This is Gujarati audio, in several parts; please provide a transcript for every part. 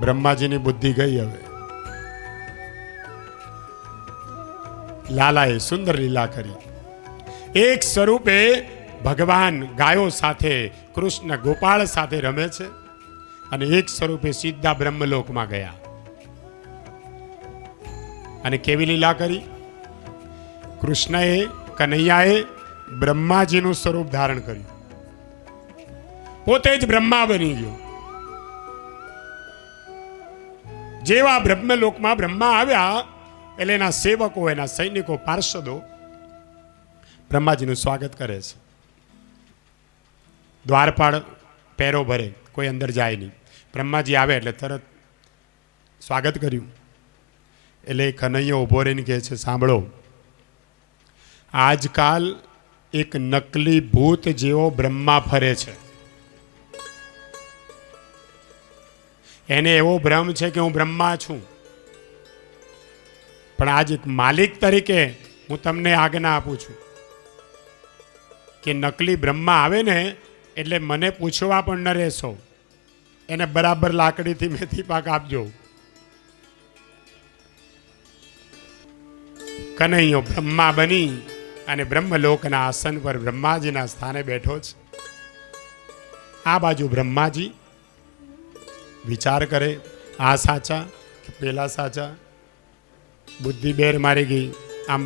બ્રહ્માજીની બુદ્ધિ ગઈ. હવે લાલાએ સુંદર લીલા કરી. એક સ્વરૂપે ભગવાન ગાયો સાથે, કૃષ્ણ ગોપાળ સાથે રમે છે, અને એક સ્વરૂપે સીધા બ્રહ્મલોકમાં ગયા. અને કેવી લીલા કરી? કૃષ્ણએ, કનૈયાએ બ્રહ્માજીનું સ્વરૂપ ધારણ કર્યું, પોતે જ બ્રહ્મા બની ગયો. જેવા બ્રહ્મલોકમાં બ્રહ્મા આવ્યા એટલે એના સેવકો, એના સૈનિકો, પાર્ષદો બ્રહ્માજીનું સ્વાગત કરે છે. દ્વારપાળ પેરો ભરે, કોઈ અંદર જાય નહીં. બ્રહ્માજી આવે એટલે તરત સ્વાગત કર્યું. એટલે કનૈયો ઉભો રહીને કહે છે, સાંભળો, આજકાલ એક નકલી ભૂત જેવો બ્રહ્મા ફરે છે. એને એવો ભ્રમ છે કે હું બ્રહ્મા છું. પણ આજ એક માલિક તરીકે હું તમને આજ્ઞા આપું છું કે નકલી બ્રહ્મા આવે ને એટલે મને પૂછવા પણ ન રહેશો, એને બરાબર લાકડીથી મેથી પાક આપજો. કનૈયો બ્રહ્મા બની અને બ્રહ્મલોકના આસન પર બ્રહ્માજીના સ્થાને બેઠો છે. આ બાજુ બ્રહ્માજી વિચાર કરે, આ સાચા કે પેલા સાચા? બુદ્ધિ બેર મારી ગઈ. આમ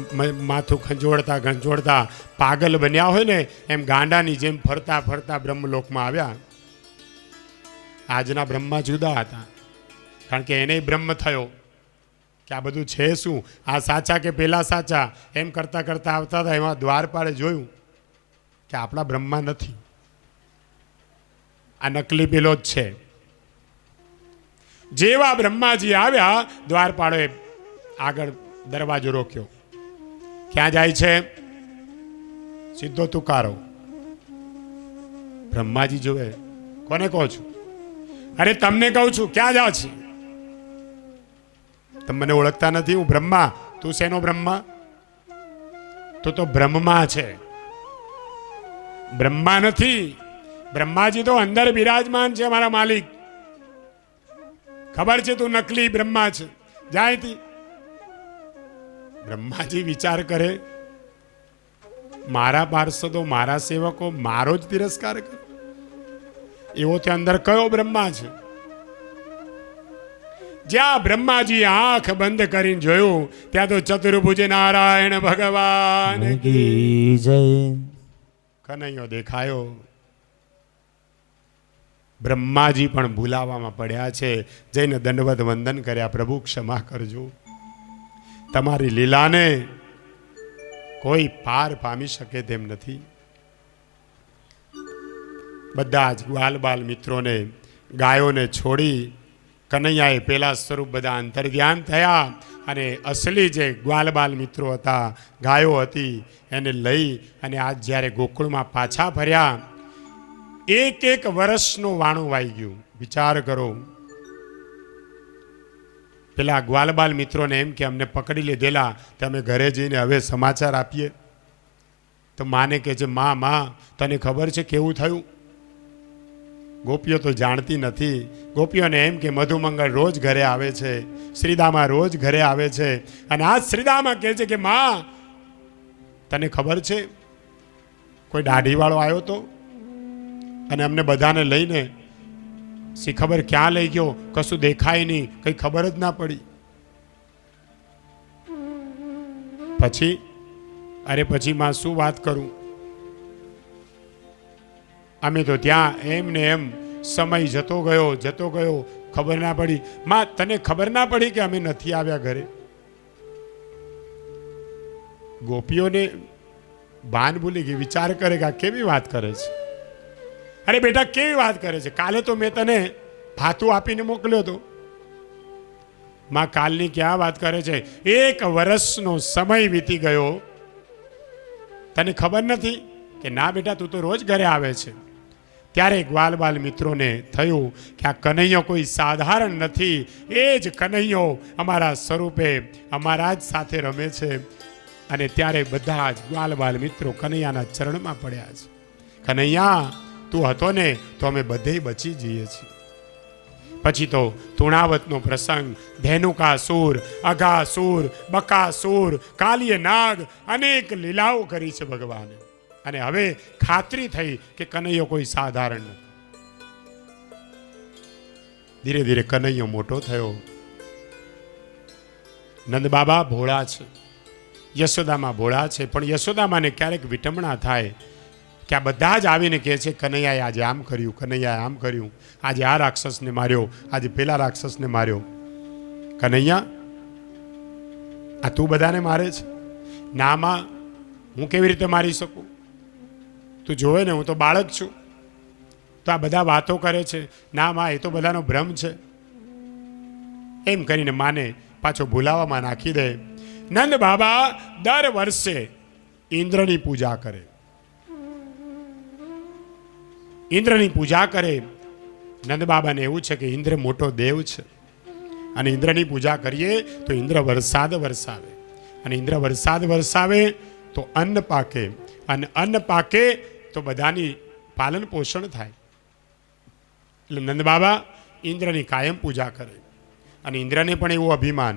માથું ખંજોળતા ખંજોળતા પાગલ બન્યા હોય ને એમ ગાંડાની જેમ ફરતા ફરતા બ્રહ્મલોકમાં આવ્યા. આજના બ્રહ્મા જુદા હતા, કારણ કે એને બ્રહ્મ થયો કે આ બધું છે શું, આ સાચા કે પેલા સાચા, એમ કરતા કરતા આવતા હતા. એમાં દ્વારપાળે જોયું કે આપણા બ્રહ્મા નથી, આ નકલી પેલો જ છે. જેવા બ્રહ્માજી આવ્યા, દ્વારપાળે આગળ દરવાજો રોક્યો. ક્યાં જાય છે? સીધો તુકારો. બ્રહ્માજી જોવે, કોને કહો છો? અરે તમને કહું છું, ક્યાં જાવ છે? તમે મને ઓળખતા નથી? હું બ્રહ્મા. તું શેનો બ્રહ્મા? તું તો બ્રહ્મા છે, બ્રહ્મા નથી. બ્રહ્માજી તો અંદર બિરાજમાન છે, મારા માલિક. ખબર છે તું નકલી બ્રહ્મા છે, જાયથી. બ્રહ્માજી વિચાર કરે, મારા પાર્ષદો, મારા સેવકો મારો જ તિરસ્કાર કરે, એવો તે અંદર કયો બ્રહ્મા છે? જ્યાં બ્રહ્માજી આંખ બંધ કરીને જોયું ત્યાં તો ચતુર્ભુજ નારાયણ ભગવાન કી જય કનૈયો દેખાયો. બ્રહ્માજી પણ ભૂલાવામાં પડ્યા છે. જઈને દંડવત વંદન કર્યા, પ્રભુ ક્ષમા કરજો, તમારી લીલાને કોઈ પાર પામી શકે તેમ નથી. બધા જ ગ્વાલ બાલ મિત્રોને, ગાયોને છોડી કનૈયાએ પેલા સ્વરૂપ બધા અંતર્ધ્યાન થયા અને અસલી જે ગ્વાલ બાલ મિત્રો હતા, ગાયો હતી, એને લઈ અને આજ જ્યારે ગોકુળમાં પાછા ફર્યા, એક એક વર્ષનું વાણું વાઈ ગયું. વિચાર કરો, પેલા ગ્વાલબાલ મિત્રોને એમ કે અમને પકડી લીધેલા, તમે ઘરે જઈને હવે સમાચાર આપીએ. તો માને કે છે, માં તને ખબર છે કેવું થયું? ગોપીઓ તો જાણતી નથી. ગોપીઓને એમ કે મધુમંગળ રોજ ઘરે આવે છે, શ્રીદામા રોજ ઘરે આવે છે, અને આજ શ્રીદામા કહે છે કે માં તને ખબર છે કોઈ દાઢીવાળો આવ્યો તો અને અમને બધાને લઈને શી ખબર ક્યાં લઈ ગયો, કશું દેખાય નહીં, કઈ ખબર જ ના પડી. પછી પછી માં શું વાત કરું, અમે તો ત્યાં એમ ને એમ સમય જતો ગયો, ખબર ના પડી. માં તને ખબર ના પડી કે અમે નથી આવ્યા ઘરે? ગોપીઓને ભાન ભૂલી ગઈ. વિચાર કરે કે આ કેવી વાત કરે છે. અરે બેટા કેવી વાત કરે છે, કાલે તો મેં તને ભાતું આપીને મોકલ્યો હતો. માં કાલની ક્યાં વાત કરે છે? 1 વર્ષનો સમય વીતી ગયો, તને ખબર નથી? કે ના બેટા તું તો રોજ ઘરે આવે છે. ત્યારે ગ્વાલ બાલ મિત્રોને થયું કે આ કનૈયો કોઈ સાધારણ નથી, એ જ કનૈયો અમારા સ્વરૂપે અમારા જ સાથે રમે છે. અને ત્યારે બધા જ ગ્વાલ બાલ મિત્રો કનૈયાના ચરણમાં પડ્યા છે. કનૈયા તું હતો ને તો અમે બધે બચી જઈએ છીએ. પછી તો તુણાવતનો પ્રસંગ, ધેનુકાસુર, અઘાસુર, બકાસુર, કાલિય નાગ, અનેક લીલાઓ કરી છે ભગવાને. અને હવે ખાતરી થઈ કે કનૈયો કોઈ સાધારણ નથી. ધીરે ધીરે કનૈયો મોટો થયો. નંદ બાબા ભોળા છે, યશોદામાં ભોળા છે, પણ યશોદામાને ક્યારેક વિટમણા થાય કે આ બધા જ આવીને કહે છે કનૈયાએ આજે આમ કર્યું, કનૈયાએ આમ કર્યું, આજે આ રાક્ષસને માર્યો, આજે પેલા રાક્ષસને માર્યો. કનૈયા, આ તું બધાને મારે છે? ના માં, હું કેવી રીતે મારી શકું? તું જોવે ને હું તો બાળક છું, તો આ બધા વાતો કરે છે. ના માં, એ તો બધાનો ભ્રમ છે. એમ કરીને માને પાછો ભૂલાવામાં નાખી દે. નંદ બાબા દર વર્ષે ઇન્દ્રની પૂજા કરે. ઇન્દ્રની પૂજા કરે. નંદ બાબાને એવું છે કે ઇન્દ્ર મોટો દેવ છે, અને ઇન્દ્રની પૂજા કરીએ તો ઇન્દ્ર વરસાદ વરસાવે, અને ઇન્દ્ર વરસાદ વરસાવે તો અન્ન પાકે, અને અન્ન પાકે તો બધાની પાલન પોષણ થાય. એટલે નંદ બાબા ઇન્દ્રની કાયમ પૂજા કરે. અને ઇન્દ્રને પણ એવું અભિમાન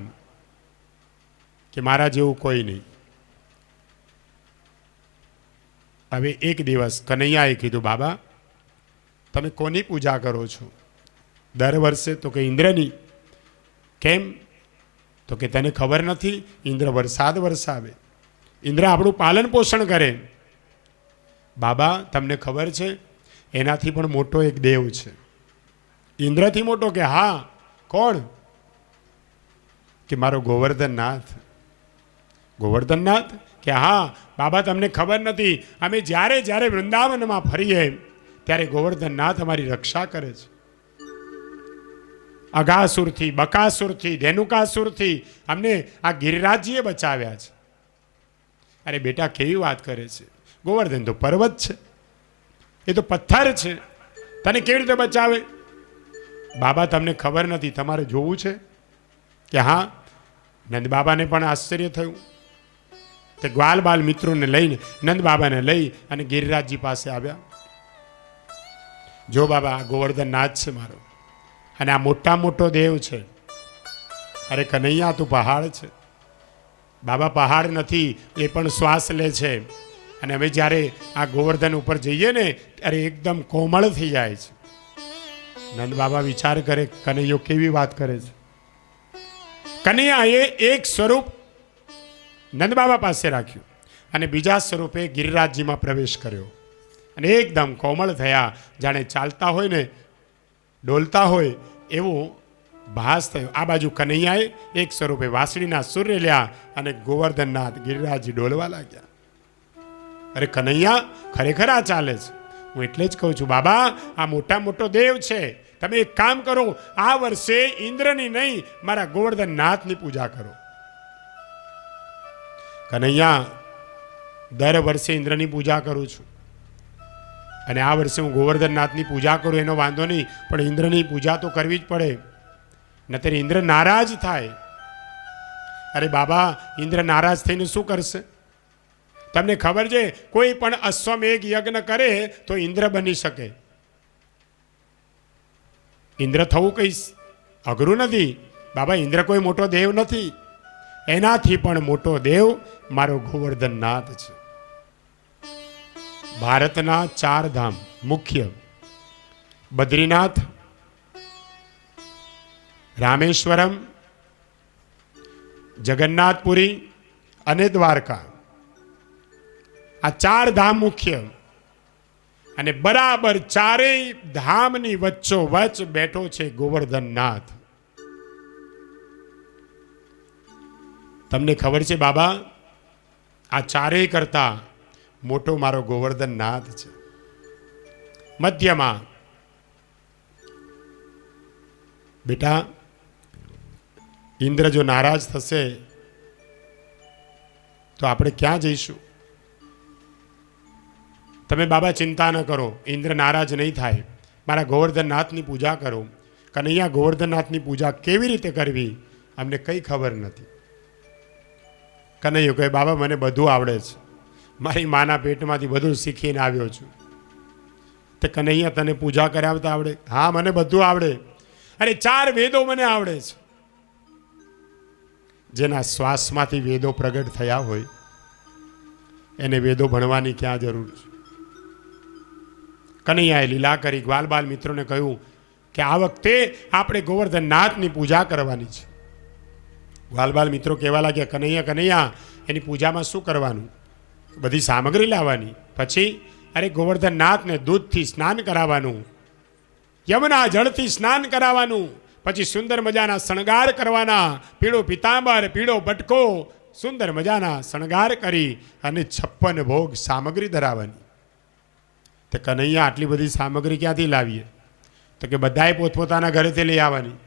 કે મારા જેવું કોઈ નહીં. હવે એક દિવસ કનૈયાએ કીધું, બાબા તમે કોની પૂજા કરો છો દર વર્ષે? તો કે ઇન્દ્રની. કેમ? તો કે તને ખબર નથી, ઇન્દ્ર વરસાદ વરસાવે, ઇન્દ્ર આપણું પાલન પોષણ કરે. બાબા તમને ખબર છે એનાથી પણ મોટો એક દેવ છે. ઇન્દ્રથી મોટો? કે હા. કોણ? કે મારો ગોવર્ધનનાથ. ગોવર્ધનનાથ? કે હા. બાબા તમને ખબર નથી, અમે જ્યારે જ્યારે વૃંદાવનમાં ફરીએ ત્યારે ગોવર્ધનનાથ અમારી રક્ષા કરે છે. અઘાસુરથી, બકાસુરથી, ધેનુકાસુરથી અમને આ ગિરિરાજજીએ બચાવ્યા છે. અરે બેટા, કેવી વાત કરે છે? ગોવર્ધન તો પર્વત છે, એ તો પથ્થર છે, તને કેવી રીતે બચાવે? બાબા તમને ખબર નથી, તમારે જોવું છે? કે હા. નંદ બાબાને પણ આશ્ચર્ય થયું. તે ગ્વાલ બાલ મિત્રોને લઈને નંદ બાબાને લઈ અને ગિરિરાજજી પાસે આવ્યા. જો બાબા, આ ગોવર્ધનનાથ છે મારો, અને આ મોટા મોટો દેવ છે. અરે કનૈયા, તું પહાડ છે. બાબા પહાડ નથી, એ પણ શ્વાસ લે છે. અને અમે જ્યારે આ ગોવર્ધન ઉપર જઈએ ને ત્યારે એકદમ કોમળ થઈ જાય છે. નંદ બાબા વિચાર કરે, કનૈયો કેવી વાત કરે છે. કનૈયાએ એક સ્વરૂપ નંદ બાબા પાસે રાખ્યું અને બીજા સ્વરૂપે ગિરિરાજજીમાં પ્રવેશ કર્યો, અને એકદમ કોમળ થયા, જાણે ચાલતા હોય ને, ડોલતા હોય એવો ભાસ થયો. આ બાજુ કનૈયાએ એક સ્વરૂપે વાંસળીના સૂર લ્યા અને ગોવર્ધનનાથ ગિરિરાજજી ડોલવા લાગ્યા. અરે કનૈયા, ખરેખર આ ચાલે છે. હું એટલે જ કહું છું બાબા, આ મોટા મોટો દેવ છે. તમે એક કામ કરો, આ વર્ષે ઇન્દ્રની નહીં, મારા ગોવર્ધનનાથની પૂજા કરો. કનૈયા, દર વર્ષે ઇન્દ્રની પૂજા કરું છું, અને આ વર્ષે હું ગોવર્ધનનાથની પૂજા કરું એનો વાંધો નહીં, પણ ઇન્દ્રની પૂજા તો કરવી જ પડે, નહીતર ઇન્દ્ર નારાજ થાય. અરે બાબા, ઇન્દ્ર નારાજ થઈને શું કરશે? તમને ખબર છે, કોઈ પણ અશ્વમેઘ યજ્ઞ કરે તો ઇન્દ્ર બની શકે. ઇન્દ્ર થવું કઈ અઘરું નથી બાબા. ઇન્દ્ર કોઈ મોટો દેવ નથી, એનાથી પણ મોટો દેવ મારો ગોવર્ધનનાથ છે. ભારતના 4 ધામ મુખ્ય બદ્રીનાથ, રામેશ્વરમ, જગન્નાથપુરી અને દ્વારકા, આ 4 ધામ મુખ્ય. અને બરાબર 4 ધામની વચ્ચોવચ બેઠો છે ગોવર્ધનનાથ. તમને ખબર છે બાબા, આ 4 કરતા મોટો મારો ગોવર્ધનનાથ છે. મધ્યમાં બેટા, ઇન્દ્ર જો નારાજ થશે તો આપણે ક્યાં જઈશું? તમે બાબા ચિંતા ન કરો, ઇન્દ્ર નારાજ નહીં થાય. મારા ગોવર્ધનનાથની પૂજા કરો. કનૈયા, ગોવર્ધનનાથની પૂજા કેવી રીતે કરવી અમને કંઈ ખબર નથી. કનૈયો કહે, બાબા મને બધું આવડે છે, મારી માના પેટમાંથી બધું શીખીને આવ્યો છું. તે કનૈયા, તને પૂજા કરાવતા આવડે? હા, મને બધું આવડે. અરે 4 વેદો મને આવડે છે. જેના શ્વાસમાંથી વેદો પ્રગટ થયા હોય એને વેદો ભણવાની ક્યાં જરૂર છે? કનૈયાએ લીલા કરી ગ્વાલ બાલ મિત્રોને કહ્યું કે આ વખતે આપણે ગોવર્ધનનાથની પૂજા કરવાની છે. ગ્વાલ બાલ મિત્રો કહેવા લાગ્યા, કનૈયા કનૈયા એની પૂજામાં શું કરવાનું? બધી સામગ્રી લાવવાની. પછી અરે ગોવર્ધનનાથને દૂધથી સ્નાન કરાવવાનું, યમુના જળથી સ્નાન કરાવવાનું, પછી સુંદર મજાના શણગાર કરવાના, પીળો પિતાંબર, પીળો બટકો, સુંદર મજાના શણગાર કરી અને 56 ભોગ સામગ્રી ધરાવવાની. તે કનૈયા આટલી બધી સામગ્રી ક્યાંથી લાવીએ? તો કે બધાએ પોતપોતાના ઘરેથી લઈ આવવાની.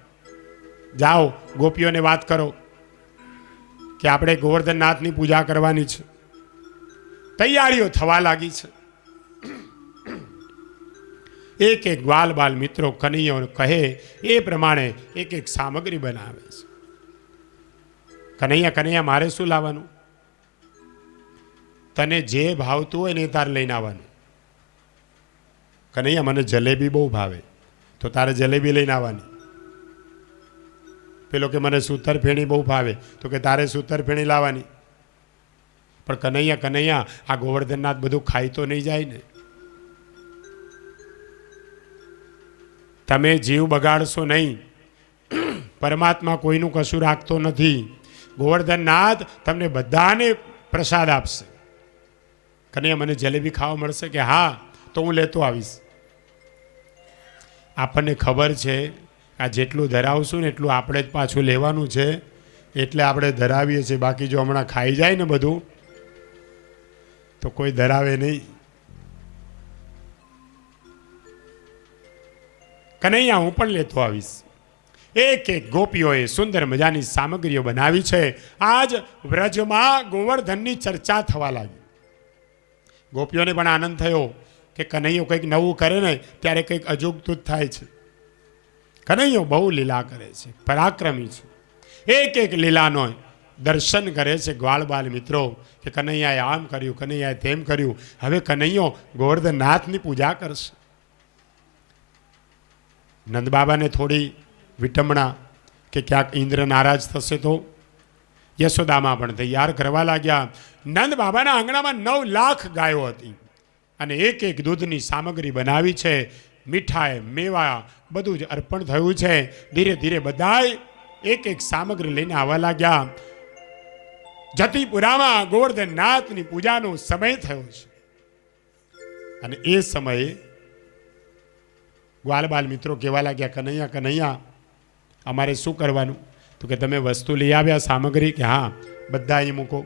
જાઓ ગોપીઓને વાત કરો કે આપણે ગોવર્ધનનાથની પૂજા કરવાની છે. તૈયારીઓ થવા લાગી છે. એક એક ગ્વાલ બાલ મિત્રો કનૈયાઓ કહે એ પ્રમાણે એક એક સામગ્રી બનાવે છે. કનૈયા કનૈયા મારે શું લાવવાનું? તને જે ભાવતું હોય ને એ તારે લઈને આવવાનું. કનૈયા મને જલેબી બહુ ભાવે, તો તારે જલેબી લઈને આવવાની. પેલો કે મને સૂતરફેણી બહુ ભાવે, તો કે તારે સૂતરફેણી લાવવાની. પણ કનૈયા કનૈયા આ ગોવર્ધનનાથ બધું ખાઈ તો નહીં જાય ને? તમે જીવ બગાડશો નહીં. પરમાત્મા કોઈનું કશું રાખતો નથી. ગોવર્ધનનાથ તમને બધાને પ્રસાદ આપશે. કનૈયા મને જલેબી ખાવા મળશે? કે હા, તો હું લેતો આવીશ. આપણને ખબર છે આ જેટલું ધરાવશું ને એટલું આપણે જ પાછું લેવાનું છે, એટલે આપણે ધરાવીએ છીએ. બાકી જો હમણાં ખાઈ જાય ને બધું તો કોઈ ધરાવે નહીં. કનૈયા હું પણ લેતો આવીશ. એક એક ગોપીઓએ સુંદર મજાની સામગ્રીઓ બનાવી છે. આજ વ્રજમાં ગોવર્ધનની ચર્ચા થવા લાગી. ગોપીઓને પણ આનંદ થયો કે કનૈયો કંઈક નવું કરે ને ત્યારે કંઈક અજુગતું જ થાય છે. કનૈયો બહુ લીલા કરે છે, પરાક્રમી છે. એક એક લીલાનો દર્શન કરે છે ગ્વાલ બાલ મિત્રો કે કનૈયાએ આમ કર્યું, કનૈયાએ તેમ કર્યું. હવે કનૈયો ગોવર્ધનનાથની પૂજા કરશે. નંદબાબાને થોડી વિટમણા કે ક્યાંક ઇન્દ્ર નારાજ થશે તો યશોદામાં પણ તૈયાર કરવા લાગ્યા. નંદ બાબાના આંગણામાં 9 લાખ ગાયો હતી અને એક એક દૂધની સામગ્રી બનાવી છે. મીઠાઈ મેવા બધું જ અર્પણ થયું છે. ધીરે ધીરે બધાય એક એક સામગ્રી લઈને આવવા લાગ્યા. જતીપુરામાં ગોવર્ધનનાથની પૂજાનો સમય થયો છે અને એ સમયે ગ્વાલ બાલ મિત્રો કહેવા લાગ્યા, કનૈયા કનૈયા અમારે શું કરવાનું? તો કે તમે વસ્તુ લઈ આવ્યા સામગ્રી? કે હા, બધા અહીં મૂકો.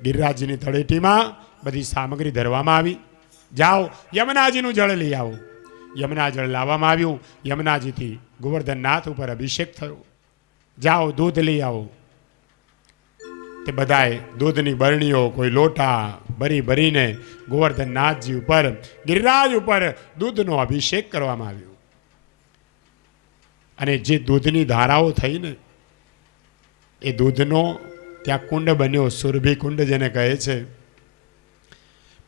ગિરિરાજની તળેટીમાં બધી સામગ્રી ધરવામાં આવી. જાઓ યમુનાજીનું જળ લઈ આવો. યમુના જળ લાવવામાં આવ્યું. યમુનાજીથી ગોવર્ધનનાથ ઉપર અભિષેક થયો. જાઓ દૂધ લઈ આવો. તે બધાએ દૂધની બરણીઓ, કોઈ લોટા ભરી ભરીને ગોવર્ધનનાથજી ઉપર, ગિરિરાજ ઉપર દૂધનો અભિષેક કરવામાં આવ્યો. અને જે દૂધની ધારાઓ થઈ ને એ દૂધનો ત્યાં કુંડ બન્યો, સુરભી કુંડ જેને કહે છે.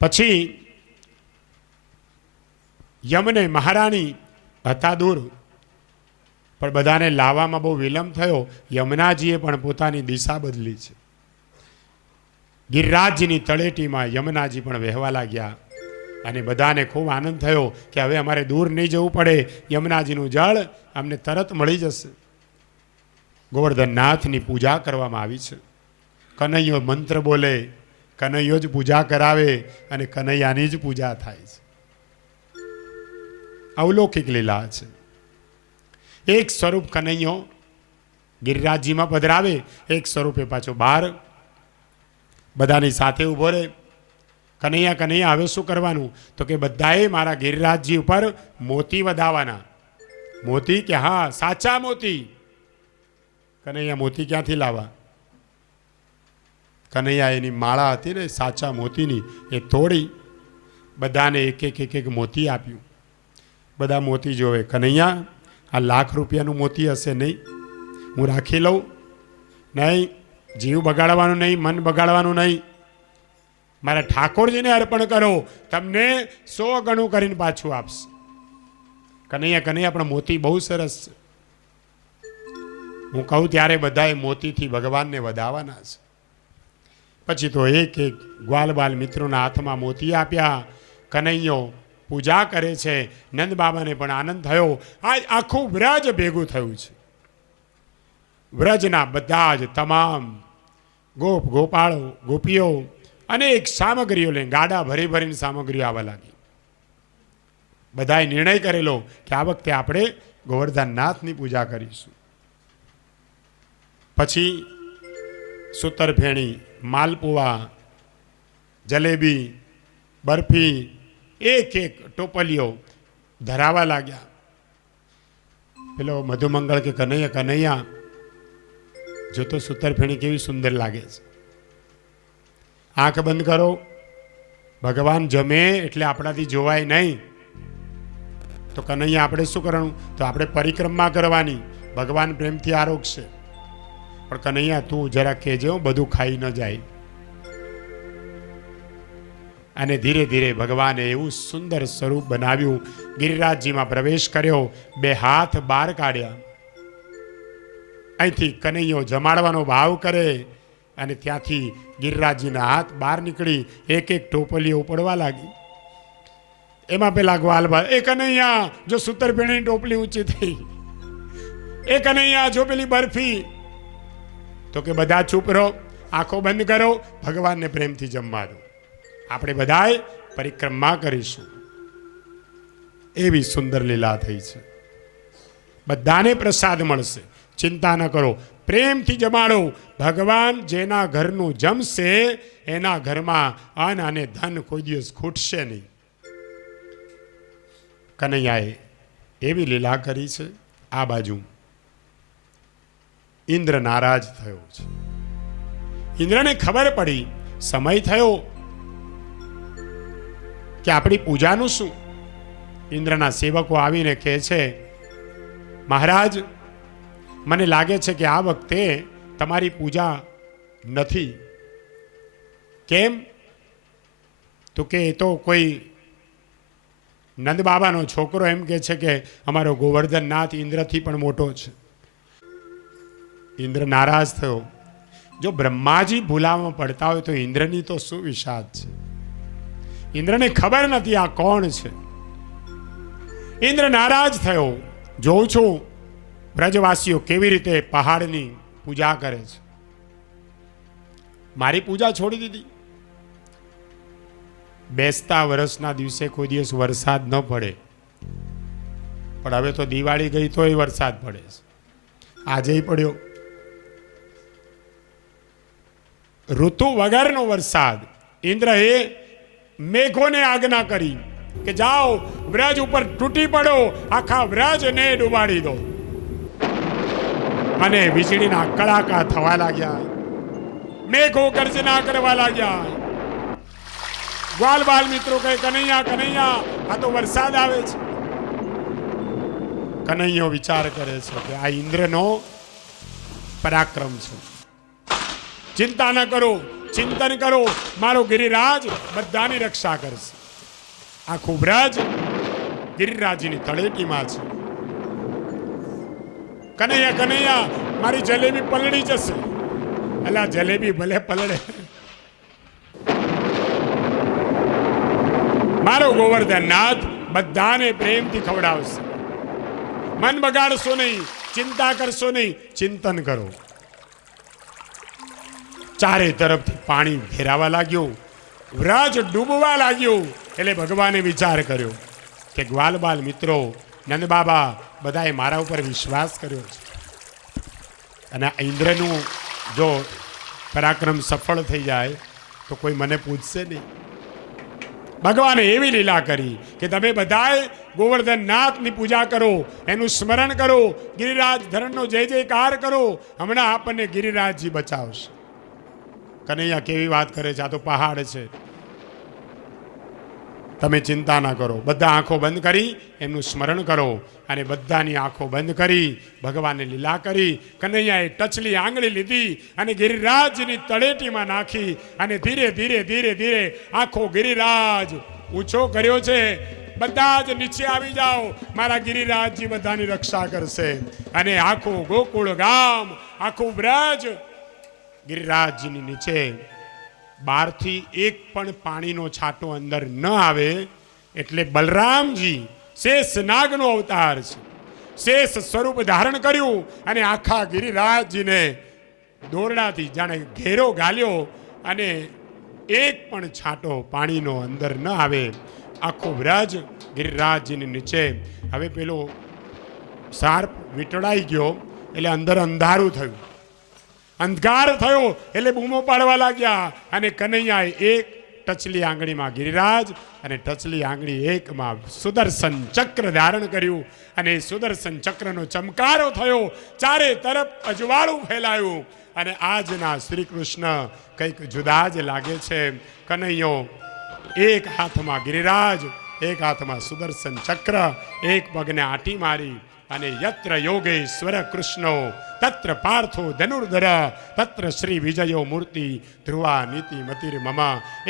પછી યમને મહારાણી હતા દૂર, પણ બધાને લાવવામાં બહુ વિલંબ થયો. યમુનાજીએ પણ પોતાની દિશા બદલી છે. ગિરિરાજની તળેટીમાં યમુનાજી પણ વહેવા લાગ્યા અને બધાને ખૂબ આનંદ થયો કે હવે અમારે દૂર નહીં જવું પડે, યમુનાજીનું જળ અમને તરત મળી જશે. ગોવર્ધનનાથની પૂજા કરવામાં આવી છે. કનૈયો મંત્ર બોલે, કનૈયો જ પૂજા કરાવે અને કનૈયાની જ પૂજા થાય છે. અવલૌકિક લીલા છે. એક સ્વરૂપ કનૈયો ગિરિરાજજીમાં પધરાવે, એક સ્વરૂપે પાછો બહાર બધાની સાથે ઊભો રહે. કનૈયા કનૈયા હવે શું કરવાનું? તો કે બધાએ મારા ગિરિરાજજી ઉપર મોતી વધાવવાના. મોતી? કે હા, સાચા મોતી. કનૈયા મોતી ક્યાંથી લાવવા? કનૈયા એની માળા હતી ને સાચા મોતીની, એ તોડી બધાને એક એક મોતી આપ્યું. બધા મોતી જોવે. કનૈયા આ લાખ રૂપિયાનું મોતી હશે નહીં? હું રાખી લઉં? નહીં, જીવ બગાડવાનું નહીં, મન બગાડવાનું નહીં. મારા ઠાકોરજીને અર્પણ કરો, તમને 100 ગણું કરીને પાછું આપશે. કનૈયા કનૈયા પણ મોતી બહુ સરસ છે. હું કહું ત્યારે બધાએ મોતીથી ભગવાનને વધાવવાના છે. પછી તો એક એક ગ્વાલ બાલ મિત્રોના હાથમાં મોતી આપ્યા. કનૈયો પૂજા કરે છે. નંદ બાબાને પણ આનંદ થયો. આજ આખું વ્રજ ભેગું થયું છે. વ્રજના બધા જ તમામ ગોપ ગોપાળો ગોપીઓ અનેક સામગ્રીઓ લઈને ગાડા ભરી ભરીને સામગ્રીઓ આવવા લાગી. બધાએ નિર્ણય કરેલો કે આ વખતે આપણે ગોવર્ધનનાથની પૂજા કરીશું. પછી સૂતરફેણી, માલપુઆ, જલેબી, બરફી એક એક ટોપલીઓ ધરાવા લાગ્યા. પેલો મધુમંગળ કે કનૈયા કનૈયા જો તો સૂતરફેણી કેવી સુંદર લાગે છે. આંખ બંધ કરો. ભગવાન જમે એટલે આપણાથી જોવાય નહીં. તો કનૈયા આપણે શું કરવાનું? તો આપણે પરિક્રમા કરવાની. ભગવાન પ્રેમથી આરોગશે. પણ કનૈયા તું જરા કહેજો બધું ખાઈ ન જાય. અને ધીરે ધીરે ભગવાને એવું સુંદર સ્વરૂપ બનાવ્યું. ગિરિરાજજીમાં પ્રવેશ કર્યો. બે હાથ બહાર કાઢ્યા. અહીંથી કનૈયો જમાડવાનો ભાવ કરે અને ત્યાંથી ગિરિરાજજીના હાથ બહાર નીકળી એક એક ટોપલીઓ ઉપડવા લાગી. એમાં પેલા ગ્વાલબાલ, એ કનૈયા જો સૂતરફેણીની ટોપલી ઊંચી થઈ, એ કનૈયા જો પેલી બરફી. તો કે બધા ચૂપ રહો, આંખો બંધ કરો, ભગવાનને પ્રેમથી જમવા દો. આપણે બધાએ પરિક્રમા કરીશું. એવી સુંદર લીલા થઈ છે. બધાને પ્રસાદ મળશે. ચિંતા ન કરો, પ્રેમથી જમાડો. ભગવાન જેના ઘરનું જમશે એના ઘરમાં અન્ન અને ધન કોઈ દિવસ ખૂટશે નહીં. કનૈયાએ એવી લીલા કરી છે. આ બાજુ ઇન્દ્ર નારાજ થયો છે. ઇન્દ્રને ખબર પડી સમય થયો કે આપણી પૂજાનું શું. ઇન્દ્રના સેવકો આવીને કહે છે, મહારાજ મને લાગે છે કે આ વખતે તમારી પૂજા નથી. કેમ? તો કે એ તો કોઈ નંદ બાબાનો છોકરો એમ કે છે કે અમારો ગોવર્ધનનાથ ઇન્દ્રથી પણ મોટો છે. ઇન્દ્ર નારાજ થયો. જો બ્રહ્માજી ભૂલામાં પડતા હોય તો ઇન્દ્રની તો શું વિષાદ છે. ઇન્દ્રને ખબર નથી આ કોણ છે. ઇન્દ્ર નારાજ થયો. જોઉં છું બ્રજવાસીઓ કેવી રીતે પહાડની પૂજા કરે છે. મારી પૂજા છોડી દીધી. બેસતા વર્ષના દિવસે કોઈ દિવસ વરસાદ ન પડે, પણ હવે તો દિવાળી ગઈ તોય વરસાદ પડે છે. આજે પડ્યો. ઋતુ વગરનો વરસાદ. ઇન્દ્રએ મેઘોને આજ્ઞા કરી કે જાઓ વ્રજ ઉપર તૂટી પડો, આખા વ્રજને ડૂબાડી દો. અને વીજળીના કડાકા થવા લાગ્યા. મેઘો ગર્જના કરવા લાગ્યા. ગ્વાલ બાલ મિત્રો કહે, કનૈયા કનૈયા આ તો વરસાદ આવે છે. કનૈયો વિચાર કરે છે કે આ ઇન્દ્રનો પરાક્રમ છે. ચિંતા ન કરો, ચિંતન કરો, મારો ગિરિરાજ બધાની રક્ષા કરશે. આખું વ્રજ ગિરિરાજની તળેટીમાં છે. કનૈયા કનૈયા મારી જલેબી પલળી જશે. અલા જલેબી ભલે પલળે, મારો ગોવર્ધનનાથ બધાને પ્રેમથી ખવડાવશે. મન બગાડશો નહીં, ચિંતા કરશો નહીં, ચિંતન કરો. ચારે તરફથી પાણી ઘેરાવા લાગ્યું. વ્રજ ડૂબવા લાગ્યું. એટલે ભગવાને વિચાર કર્યો કે ગ્વાલ બાલ મિત્રો, નંદ બાબા બધાએ મારા ઉપર વિશ્વાસ કર્યો છે અને ઇન્દ્રનું જો પરાક્રમ સફળ થઈ જાય તો કોઈ મને પૂછશે નહીં. ભગવાને એવી લીલા કરી કે તમે બધાએ ગોવર્ધનનાથની પૂજા કરો, એનું સ્મરણ કરો, ગિરિરાજ ધરણનો જય જયકાર કરો. હમણાં આપણને ગિરિરાજજી બચાવશે. કનૈયા કેવી વાત કરે છે, આ તો પહાડ છે. તમે ચિંતા ના કરો, બધા આંખો બંધ કરી એમનું સ્મરણ કરો. અને બધાની આંખો બંધ કરી ભગવાનને લીલા કરી. કનૈયાએ ટચલી આંગળી લીધી અને ગિરિરાજની તળેટીમાં નાખી અને ધીરે ધીરે ધીરે ધીરે આખો ગિરિરાજ ઊંચો કર્યો છે. બધા જ નીચે આવી જાઓ, મારા ગિરિરાજજી બધાની રક્ષા કરશે. અને આખું ગોકુળ ગામ, આખું બ્રજ ગિરિરાજજીની નીચે. બહારથી એક પણ પાણીનો છાંટો અંદર ન આવે. એટલે બલરામજી શેષ નાગનો અવતાર છે, શેષ સ્વરૂપ ધારણ કર્યું અને આખા ગિરિરાજજીને દોરડાથી જાણે ઘેરો ગાલ્યો અને એક પણ છાંટો પાણીનો અંદર ન આવે. આખો બ્રજ ગિરિરાજજીની નીચે. હવે પેલો સાર્પ વીંટળાઈ ગયો એટલે અંદર અંધારું થયું, અંધકાર થયો એટલે બૂમો પાડવા લાગ્યા. અને કનૈયાએ એક ટચલી આંગળીમાં ગિરિરાજ અને ટચલી આંગળી એકમાં સુદર્શન ચક્ર ધારણ કર્યું. અને સુદર્શન ચક્રનો ચમકારો થયો, ચારે તરફ અજવાળું ફેલાયું. અને આજના શ્રી કૃષ્ણ કંઈક જુદા જ લાગે છે. કનૈયો એક હાથમાં ગિરિરાજ, એક હાથમાં સુદર્શન ચક્ર, એક પગને આંટી મારી. અને યત્ર યોગેશ્વર કૃષ્ણો તત્ર પાર્થો ધનુર્ધર તત્ર શ્રી વિજયો મૂર્તિ ધ્રુવા નીતિ મતિર મમ.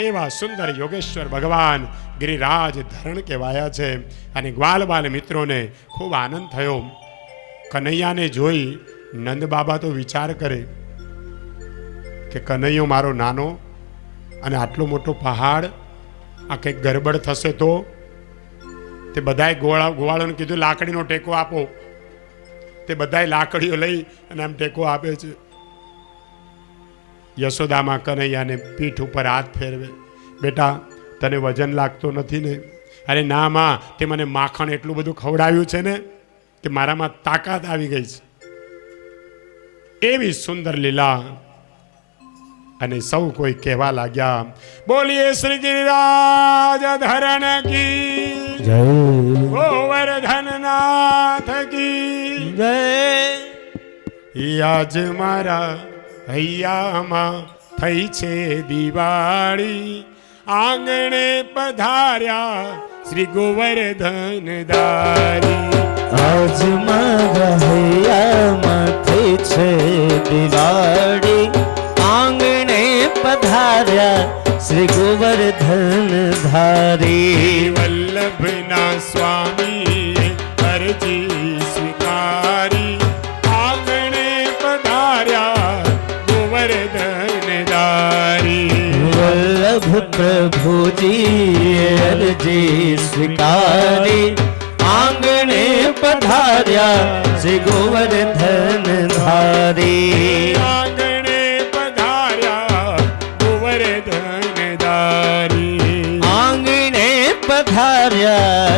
એવા સુંદર યોગેશ્વર ભગવાન ગિરિરાજ ધરણ કહેવાયા છે. અને ગ્વાલ બાલ મિત્રોને ખૂબ આનંદ થયો. કનૈયાને જોઈ નંદ બાબા તો વિચાર કરે કે કનૈયો મારો નાનો અને આટલો મોટો પહાડ, આ કંઈક ગરબડ થશે તો. તે બધાએ ગોવાળોને કીધું લાકડીનો ટેકો આપો. તે બધાએ લાકડીઓ લઈ અને આમ ટેકો આપે છે. યશોદામાં કનૈયાને પીઠ ઉપર હાથ ફેરવે, બેટા તને વજન લાગતો નથી ને? અરે ના માં, તે મને માખણ એટલું બધું ખવડાવ્યું છે ને કે મારામાં તાકાત આવી ગઈ છે. એવી સુંદર લીલા. અને સૌ કોઈ કહેવા લાગ્યા, બોલીએ શ્રી ગિરિરાજ ધરણ કી જય, ગોવર્ધન નાથ કી જય. આજ મારા હૈયામાં થઈ છે દિવાળી, આંગણે પધાર્યા શ્રી ગોવર્ધન દારી. આજ મારા હૈયામાં થઈ છે દિવાળી, પધાર્યા શ્રી ગોવર્ધન ધારી. વલ્લભના સ્વામી અરજી સ્વીકારી, આંગણે પધાર્યા ગોવર્ધન દારી. વલ્લભ પ્રભુજી અરજી સ્વીકારી, આંગણે પધાર્યા શ્રી ગોવર્ધન ધારી.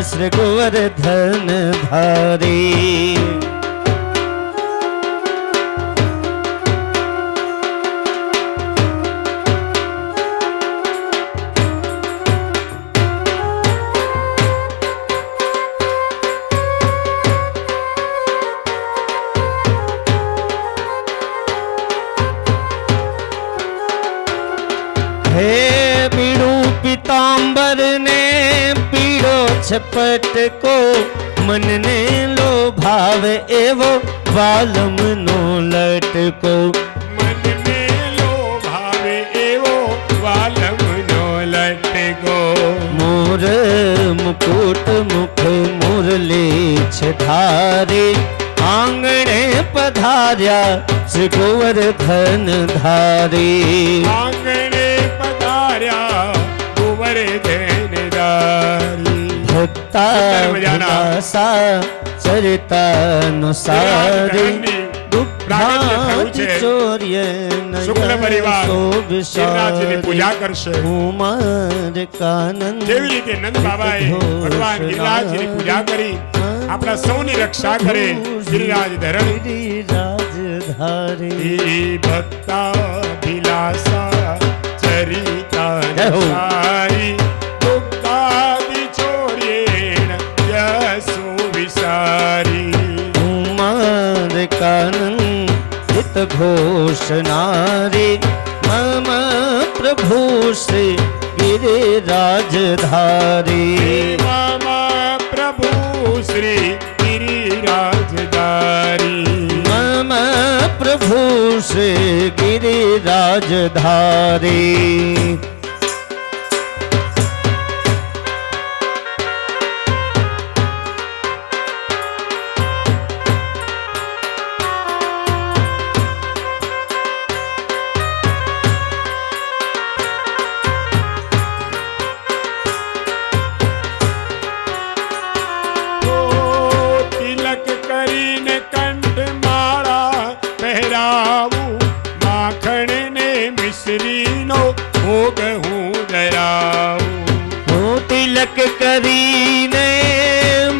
શ્રી ગોવર્ધન ધારી. હે પીળું પિતાંબર ને છપટકો, મનને લોભાવે એવો વાલમનો લટકો. મનને લોભાવે એવો વાલમનો લટકો. મોર મુકુટ મુખ મુરલી છે ધારી, આંગણે પધાર્યા શ્રી ગોવર્ધન ધારી. આંગણે પધાર્યા ગોવર્ધન ધારી. ભક્તા ચરિતાનુસારી, ચોર્ય શુક્લ પરિવાર શિવરાજની પૂજા કરશે. કુમાર કાનંદ જેવી રીતે નંદ બાબાએ ભગવાન ગિરિરાજની પૂજા કરી, આપણા સૌની રક્ષા કરે ગિરિરાજ ધરણ. ગિરિરાજ ધારી. ભક્તા ભિલાસા ચરિતાનુસારી, ઘોષનારી. મમ પ્રભુ શ્રી ગિરિરાજ ધારી. મમ પ્રભુ શ્રી ગિરિરાજ ધારી. મમ પ્રભુ શ્રી ગિરિરાજ ધારી. ભોગ હું ધરાવું. હું તિલક કરીને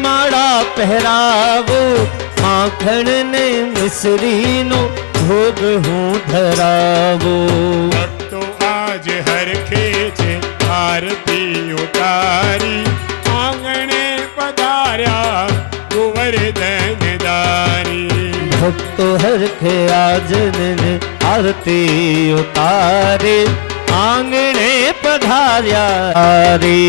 માળા પહેરાવું, માખણ ને મિશ્રીનો ભોગ હું ધરાવું. ભક્તો આજ હરખે છે આરતી ઉતારી, આંગણે પધાર્યા ગોવર્ધન દારી. ભક્તો હરખે આજને આરતી ઉતારે, આંગણે પધાર્યા રે.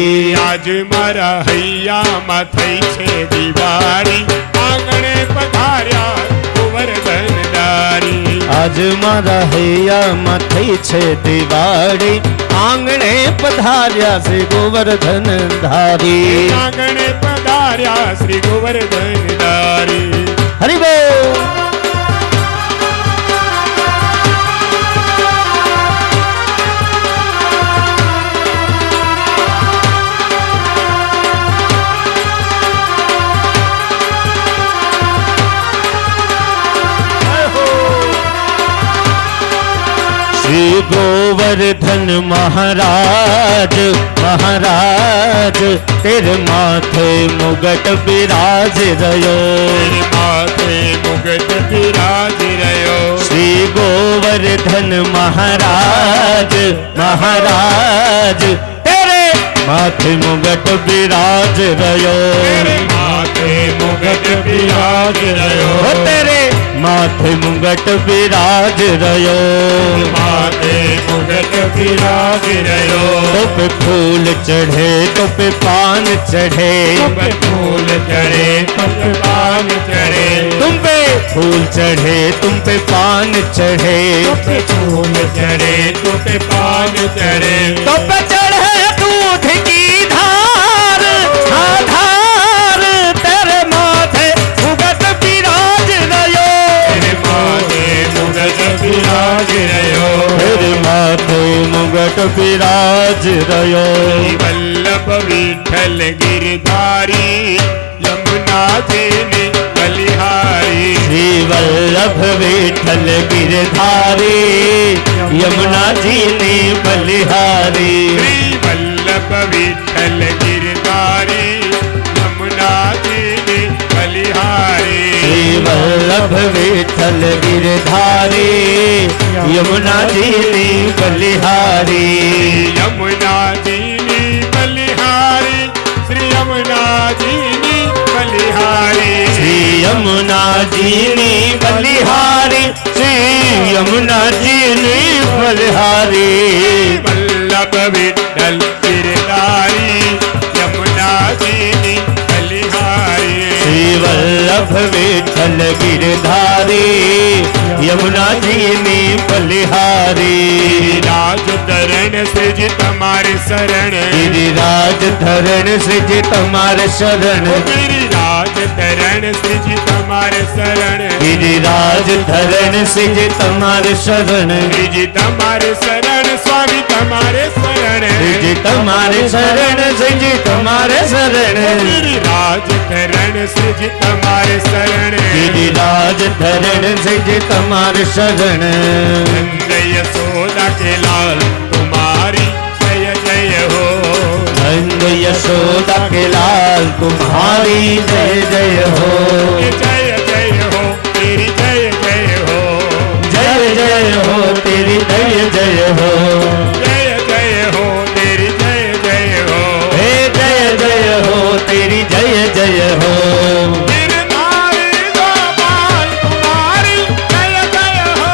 આજ મારા હૈયામાં થઈ છે દિવાળી, આંગણે પધાર્યા ગોવર્ધન દારી. આજ મારા હૈયામાં થઈ છે દિવાળી, આંગણે પધાર્યા શ્રી ગોવર્ધન ધારી. આંગણે પધાર્યા શ્રી ગોવર્ધન દારી. હરિ બોલ. શ્રી ગોવર્ધન મહારાજ મહારાજ, તેર માથે મુગટ બિરાજ રહ્યો. માથે મુગટ બિરાજ રહ્યો. શ્રી ગોવર્ધન મહારાજ મહારાજ, તેરે માથે મુગટ બિરાજ રહ્યો. માથે મુગટ બિરાજ રહ્યો. તેરે માથે મુગટ બિરાજ રહ્યો. માથે મુગટ બિરાજ રહ્યો. તો पे फूल चढ़े तो पे पान चढ़े, फूल चढ़े तुम पे पान चढ़े. तुम पे फूल चढ़े तुम पे पान चढ़े. फूल चढ़े तुम पे पान चढ़े. तो पे चढ़े दूध की धार, आधार तेरे माथे मुगट बिराज रयो. तेरे माथे मुगट बिराज रयो. तेरे माथे मुगट बिराज रयो. वल्लभ विठ्ठल गिरधारी, यमुना जी ने बलिहारी. श्री वल्लभ विठ्ठल गिरधारी, यमुना जी ने बलिहारी. श्री वल्लभ विठ्ठल गिरधारी, यमुना जी ने बलिहारी. श्री वल्लभ विठ्ठल गिरधारी, यमुना जी ने बलिहारी. यमुना जी ने बलिहारी. श्री यमुना जी ने बलिहारी. श्री यमुना जी ने बलिहारी. श्री यमुना जी ने बलिहारी. वल्लभ विठ्ठल गिरधारी, यमुना जी ने बलिहारी. श्री वल्लभ विठ्ठल गिरधारी, यमुना जी ने बलिहारी. राज धरण सृज तुम्हारे शरण. गिरिराज धरण सृज तुम्हारे शरण. गिरिराज धरण सृज तुम्हारे शरण. गिरिराज धरण सृज तुम्हारे शरण. सृज तुम्हारे शरण स्वामी तुम्हारे शरण. सृज तुम्हारे शरण सृज तुम्हारे शरण. गिरिराज धरण सृज तुम्हारे शरण. गिरिराज धरण सृज तुम्हारे शरण. नंद यशोदा के लाल तुम्हारी जय जय हो. नंद यशोदा के लाल तुम्हारी जय जय हो. जय जय हो तेरी जय जय हो. जय जय हो तेरी जय जय हो. जय जय हो तेरी जय जय हो. हे जय जय हो तेरी जय जय हो. गिरधारी गोपाल तुम्हारी जय जय हो.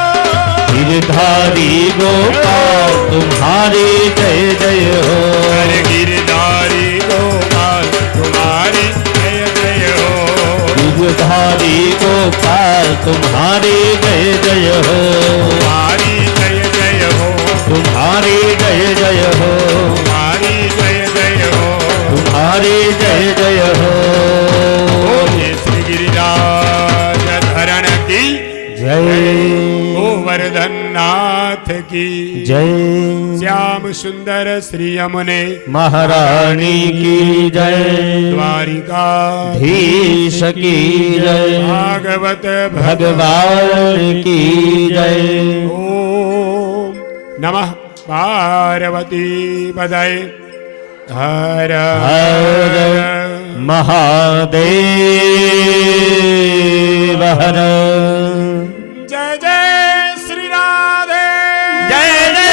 गिरधारी गोपाल तुम्हारी जय जय हो. हरे गिरधारी गोपाल तुम्हारी जय जय हो. गिरधारी गोपाल तुम्हारी जय जय हो. तुम्हारी जय जय हो. तुम्हारी जय जय हो. तुम्हारी जय जय हो. तुम्हारी जय जय हो. बोलिए श्री गिरिराज धरण की जय गोवर्धन नाथ की जय. श्याम सुंदर श्री यमुने महारानी की जय. द्वारिकाधीश की जय. भागवत भगवान की जय. ओम नमः પાર્વતી બધાય હર હર મહાદેવ હર. જય જય શ્રી રાધે જય જય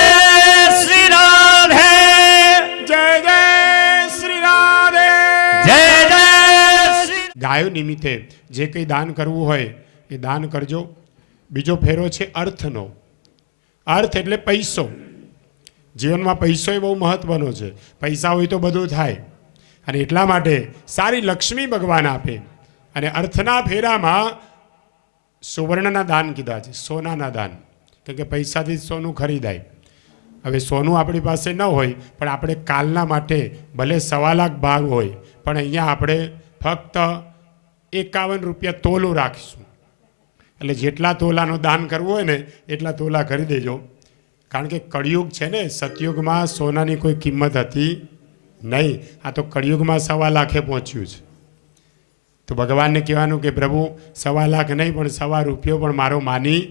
શ્રી રાધે. જય જય શ્રી રાધે જય જય શ્રી. ગાયો નિમિત્તે જે કંઈ દાન કરવું હોય એ દાન કરજો. બીજો ફેરો છે અર્થનો. અર્થ એટલે પૈસો. જીવનમાં પૈસો એ બહુ મહત્વનો છે. પૈસા હોય તો બધું થાય, અને એટલા માટે સારી લક્ષ્મી ભગવાન આપે. અને અર્થના ફેરામાં સુવર્ણના દાન કીધા છે, સોનાના દાન, કેમ કે પૈસાથી જ સોનું ખરીદાય. હવે સોનું આપણી પાસે ન હોય, પણ આપણે કાલના માટે ભલે 1.25 લાખ ભાગ હોય, પણ અહીંયા આપણે ફક્ત 51 રૂપિયા તોલું રાખીશું. એટલે જેટલા તોલાનું દાન કરવું હોય ને એટલા તોલા કરી દેજો. કારણ કે કળિયુગ છે ને, સતયુગમાં સોનાની કોઈ કિંમત હતી નહીં. આ તો કળિયુગમાં 1.25 લાખે પહોંચ્યું છે. તો ભગવાનને કહેવાનું કે પ્રભુ 1.25 લાખ નહીં, પણ 1.25 રૂપિયો પણ મારો માની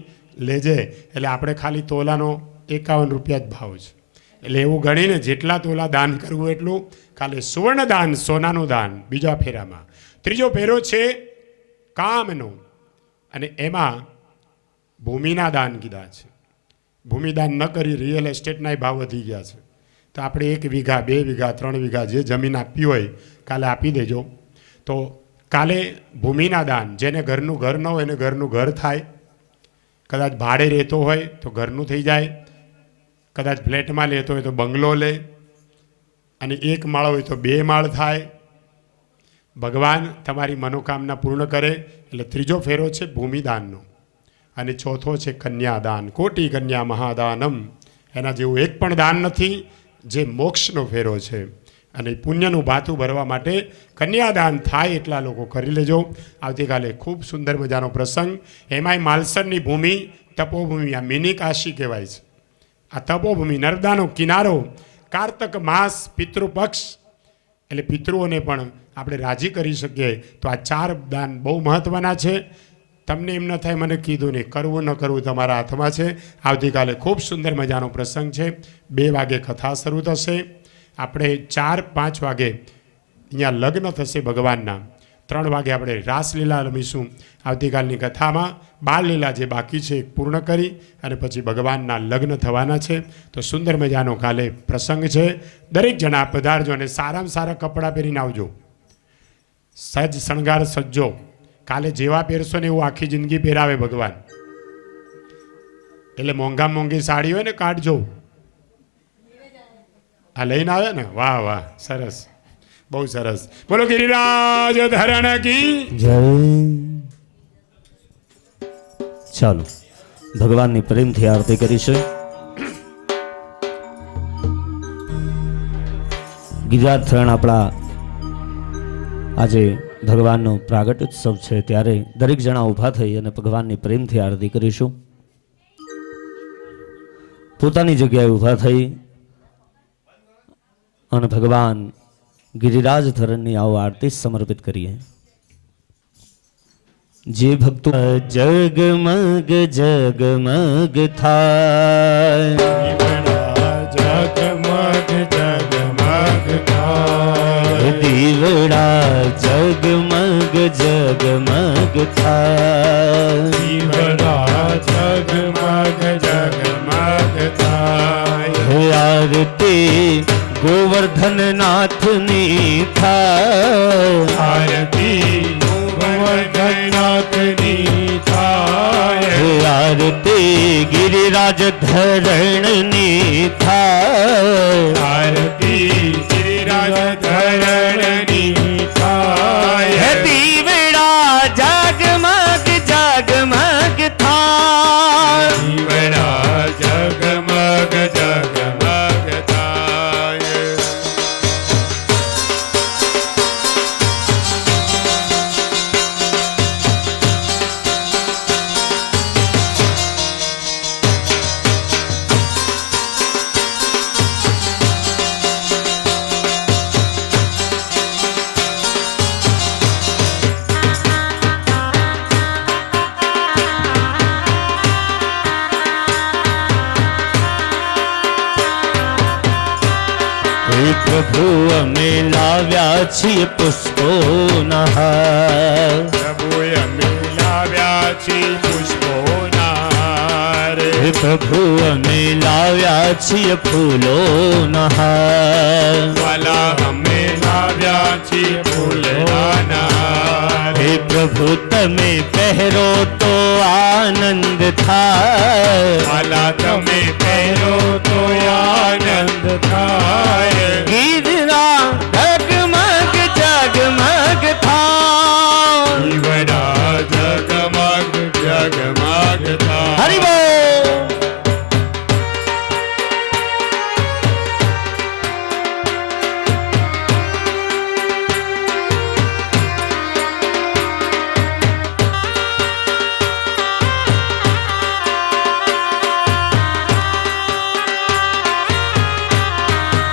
લેજે. એટલે આપણે ખાલી તોલાનો 51 રૂપિયા જ ભાવ છે. એટલે એવું ગણીને જેટલા તોલા દાન કરવું એટલું. ખાલી સુવર્ણ દાન, સોનાનું દાન બીજા ફેરામાં. ત્રીજો ફેરો છે કામનો, અને એમાં ભૂમિના દાન કીધા છે. ભૂમિદાન ન કરી રિયલ એસ્ટેટના ભાવ વધી ગયા છે. તો આપણે 1 વીઘા 2 વીઘા 3 વીઘા જે જમીન આપી હોય કાલે આપી દેજો. તો કાલે ભૂમિના દાન, જેને ઘરનું ઘર ન હોય એને ઘરનું ઘર થાય. કદાચ ભાડે રહેતો હોય તો ઘરનું થઈ જાય. કદાચ ફ્લેટમાં લેતો હોય તો બંગલો લે. અને 1 માળ હોય તો 2 માળ થાય. ભગવાન તમારી મનોકામના પૂર્ણ કરે. એટલે ત્રીજો ફેરો છે ભૂમિદાનનો. અને ચોથો છે કન્યાદાન. કોટી કન્યા મહાદાનમ. એના જેવું એક પણ દાન નથી, જે મોક્ષનો ફેરો છે. અને પુણ્યનું ભાથું ભરવા માટે કન્યાદાન થાય એટલા લોકો કરી લેજો. આવતીકાલે ખૂબ સુંદર મજાનો પ્રસંગ. એમાંય માલસરની ભૂમિ, તપોભૂમિ, આ મિની કાશી કહેવાય છે. આ તપોભૂમિ, નર્મદાનો કિનારો, કારતક માસ, પિતૃપક્ષ, એટલે પિતૃઓને પણ આપણે રાજી કરી શકીએ. તો આ 4 દાન બહુ મહત્ત્વના છે. તમને એમ ન થાય મને કીધું નહીં, કરવું ન કરવું તમારા હાથમાં છે. આવતીકાલે ખૂબ સુંદર મજાનો પ્રસંગ છે. 2 વાગે કથા શરૂ થશે. આપણે 4-5 વાગે અહીંયા લગ્ન થશે ભગવાનના. 3 વાગે આપણે રાસલીલા રમીશું. આવતીકાલની કથામાં બાળલીલા જે બાકી છે પૂર્ણ કરી અને પછી ભગવાનના લગ્ન થવાના છે. તો સુંદર મજાનો કાલે પ્રસંગ છે. દરેક જણા પધારજો અને સારામાં સારા કપડાં પહેરીને આવજો. સજ શણગાર સજ્જો. કાલે જેવા પહેરશો ને એવું આખી જિંદગી પહેરાવે ભગવાન. એટલે મોંઘી સાડી હોય ને કાઢજો. આ લઈને આવે ને, વાહ વાહ, સરસ, બહુ સરસ. બોલો ગિરિરાજ ધરણ કી જય. ચાલો ભગવાનની પ્રેમથી આરતી કરીશું. ગિરિરાજ ધરણ આપણા આજે ભગવાનનો પ્રાગટ ઉત્સવ છે, ત્યારે દરેક જણા ઊભા થઈ અને ભગવાનની પ્રેમથી આરતી કરીશું. પોતાની જગ્યાએ ઊભા થઈ અને ભગવાન ગિરિરાજ ધરણની આવો આરતી સમર્પિત કરીએ. જે ભક્તો જગમગ જગમગ થાય, જગમગ જગમગ થાય, દીવડા જગમગ જગમગ થાય, દીવડા જગમગ જગમગ થાય. આરતી ગોવર્ધન નાથની થાય, આરતી ગોવર્ધનનાથની થાય, આરતી ગિરિરાજ ધરણની થાય, આરતી ગિરિરાજ ધરણની થાય. દીવડા જગમગ જગમગ થાય, દીવડા જગમગ જગમગ થાય. હે પ્રભુ અમે લાવ્યા છીએ પુષ્પોના હાર. પ્રભુ અમે લાવ્યા છીએ પુષ્પોના હાર. હે પ્રભુ અમે લાવ્યા છીએ ફૂલોના હાર. વાલા અમે લાવ્યા છીએ ફૂલના હાર. હે પ્રભુ તમે પહેરો તો આનંદ થાય. વાલા તમે પહેરો તો આનંદ થાય. ગીરના ઝગમગ ઝગમગ થાય. જીવડા જગમગ જગમગ થાય. હરિ બોલ.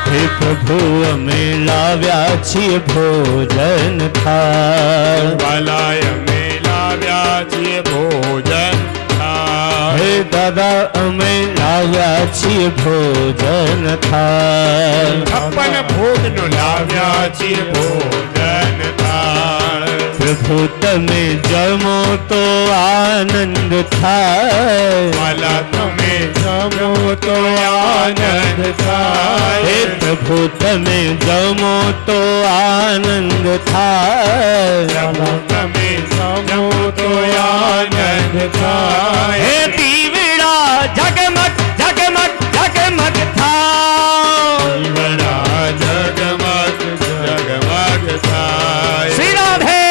હે પ્રભુ અમે લાવ્યા છીએ ભોજન થાળ. વાલા અમે લાવ્યા છીએ ભોજન થાળ. હે દાદા અમે લાવ્યા છીએ ભોજન થાળ. છપ્પન ભોગનો લાવ્યા છીએ ભોજન થાળ. પ્રભુ તમે જમો તો આનંદ થાય. વાલા તમે જમો તો આનંદ થાય. હે પ્રભુ તમે જમો તો આનંદ થાય. પ્રભુ તમે જમો તો આનંદ થાય. હે દીવડા ઝગમગ ઝગમગ ઝગમગ થાય. જીવડા જગમગ જગમગ થાય. શ્રી રાધે.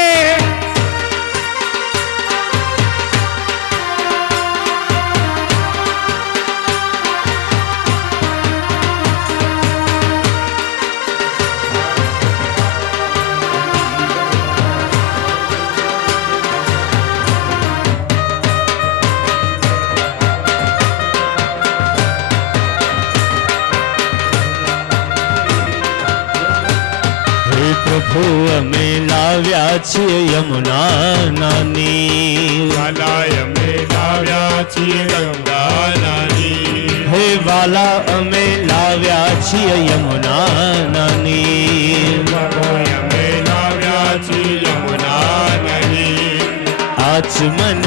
હે પ્રભુ અમે લાવ્યા છીએ યમુના નાની. વાલા અમે લાવ્યા છીએ ગંગાનાની. હે વાલા અમે લાવ્યા છીએ યમુના નાની. અમે લાવ્યા છીએ યમુનાની. આચમન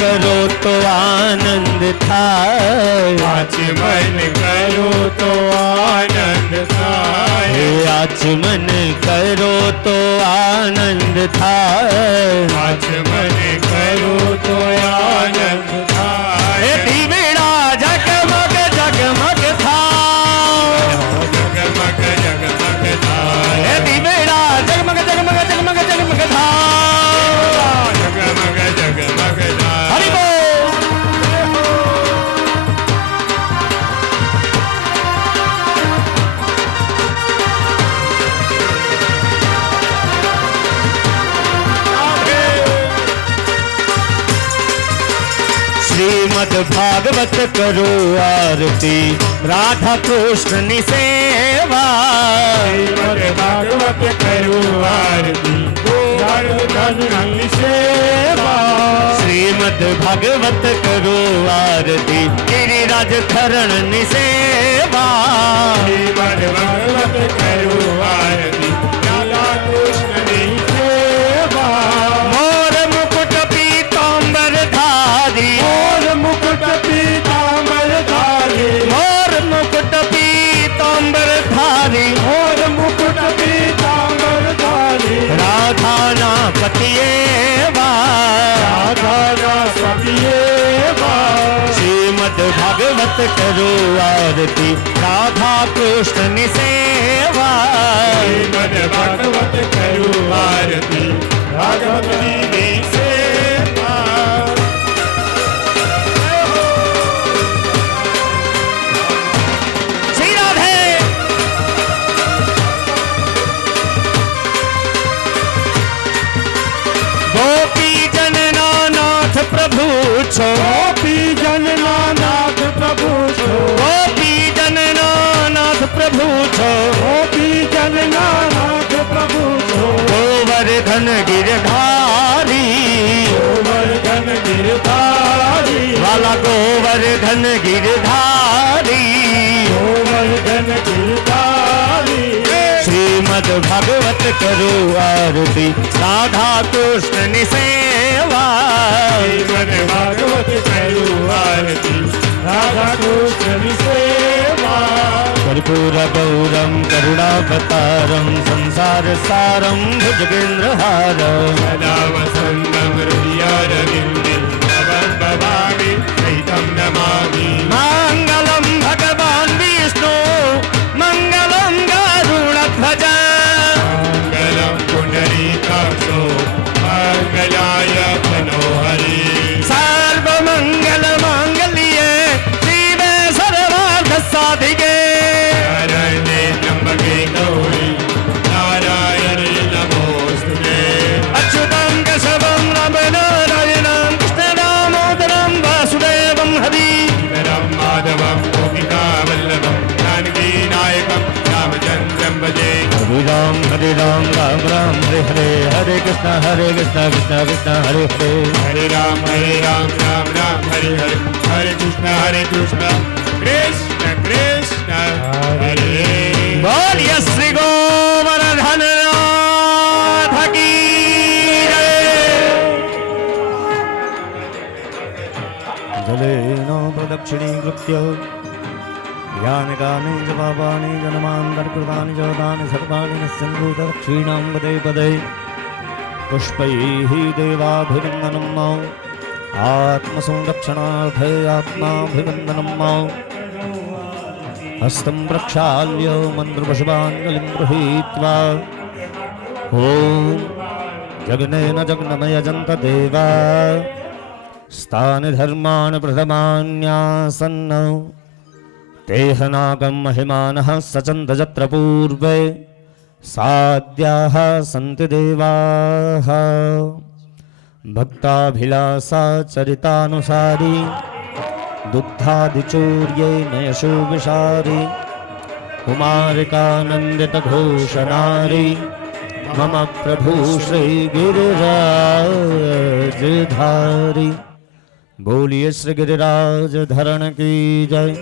કરો તો આનંદ થાય. આચમન કરો તો આનંદ હે થાય. આચમન કરો તો આનંદ થાય. આચમન કરો તો આનંદ હે થાય. દીવડા ઝગમગ ઝગમગ થાય. જગમગ જગમગ હે થાય. દીવડા ઝગમગ ઝગમગ ઝગમગ ઝગમગ થાય. જગમગ જગમગ થાય. હરિ બોલ. શ્રીમદ ભાગવત કરો આરતી. રાધા કૃષ્ણની સેવા. શ્રીમદ ભાગવત કરું આરતી. ગોવર્ધનની સેવા. શ્રીમદ ભાગવત કરો આરતી. ગિરિરાજ ધરણની સેવા. શ્રીમદ ભાગવત કરું આરતી. રાધા કૃષ્ણની સેવા. મોર મુકુટ પીતાંબર ધારી. મોર મુકુટ પીતાંબર ધારી. મોર મુકુટ પીતાંબર ધારી. મોર મુકુટ પીતાંબર ધારી. રાધાના પતિએ વા. રાધાના સ્વામીએ વા. શ્રીમદ ભાગવત કરો આરતી. રાધા કૃષ્ણની સેવા. શ્રીમદ ભાગવત કરું આરતી. ભાગવતની સેવા. શ્રી રાધે. ગોપી જનના નાથ પ્રભુ છો. ગોપી જનના નાથ પ્રભુ છો. ગોપી જનના નાથ પ્રભુ છો. ગોપી જનના નાથ પ્રભુ કરું આરતી રાધા કૃષ્ણની સેવા શ્રીમદ ભાગવત કરું આરતી રાધા કૃષ્ણની સેવા કર્પૂર ગૌરમ કરુણાવતારમ સંસાર સારમ ભુજગેન્દ્રહારમ સદા વસંતમ હૃદયારવિંદે ભવામિ ચૈતમ નમામિ મંગલમ ભગવાન વિષ્ણુ મંગલમ ગરુડધ્વજ મંગલમ પુંડરીકાક્ષો મંગલાય મનોહરી સર્વમંગલ માંગલ્યે શિવે સર્વાર્થ સાધિકે શરણે ત્ર્યંબકે ગૌરી નારાયણે નમોસ્તુતે અચ્યુતમ કેશવમ રામ નારાયણમ કૃષ્ણ દામોદરમ વાસુદેવમ હરિ ધરમ માધવમ ગોપિકા વલ્લભમ જાનકી નાયકમ રામચંદ્રમ ભજે હરે રામ રામ રામ હરે હરે હરે કૃષ્ણ કૃષ્ણ કૃષ્ણ હરે હરે હરે રામ રામ રામ હરે હરે હરે કૃષ્ણ કૃષ્ણ કૃષ્ણ હરે બોલીએ શ્રી ગોવર્ધન નાથ કી જય જલેનો પ્રદક્ષિણીકૃત્ય યાની ગાની જ પાપાની જન્માંતરકૃતાની ચ તાની સર્વાણી નશ્યન્તુ દક્ષિણાં પદે પદે પુષ્પૈઃ દેવાભિવંદનમ આત્મસંરક્ષણાર્થે આત્માભિવંદનમ હસ્तं પ્રક્ષાલ્ય મંત્રપુષ્પાഞ്જલિં ગૃહીત્વા ॐ जग्नेन जग्नमयजन्त देवा स्थानि धर्माणि प्रथमान्यासन्न तेहनागं महिमानः सचन्त जत्र पूर्वे साद्याः सन्ति देवाः भक्ताभिलाषा चरितानुसारी दुग्धादिचूर्येण यशो विशारी कुमारिकानन्दितघोषणारी मम प्रभु श्री गिरिराजधारी बोलिए श्री गिरिराज धरण की जय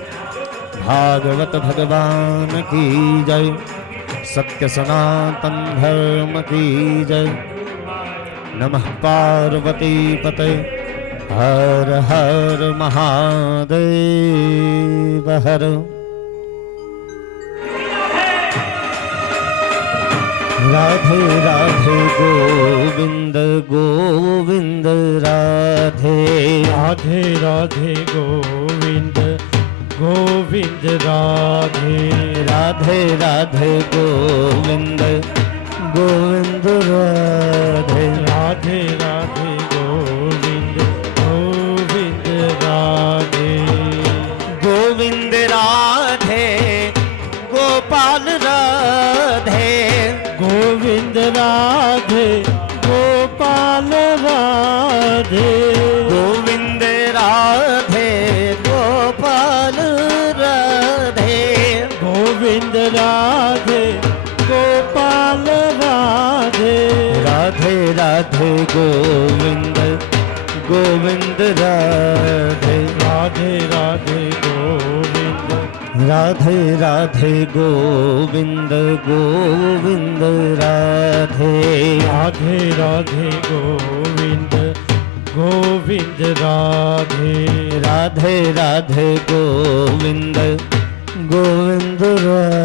भागवत भगवान की जय सत्य सनातन धर्म की जय नमः पार्वती पते हर हर महादेव हर राधे राधे गोविंद गोविंद राधे राधे राधे गोविंद गोविंद राधे राधे राधे गोविंद गोविंद राधे राधे राधे गोविंद गोविंद राधे गोविंद राधे गोपाल राधे गोविंद राधे गोपाल राधे गोविंद राधे गोपाल राधे गोविंद राधे गोपाल राधे राधे राधे गोविंद गोविंद राधे राधे राधे गोविंद राधे राधे गोविंद गोविंद राधे राधे राधे गोविंद गोविंद राधे राधे राधे गोविंद गोविंद राधे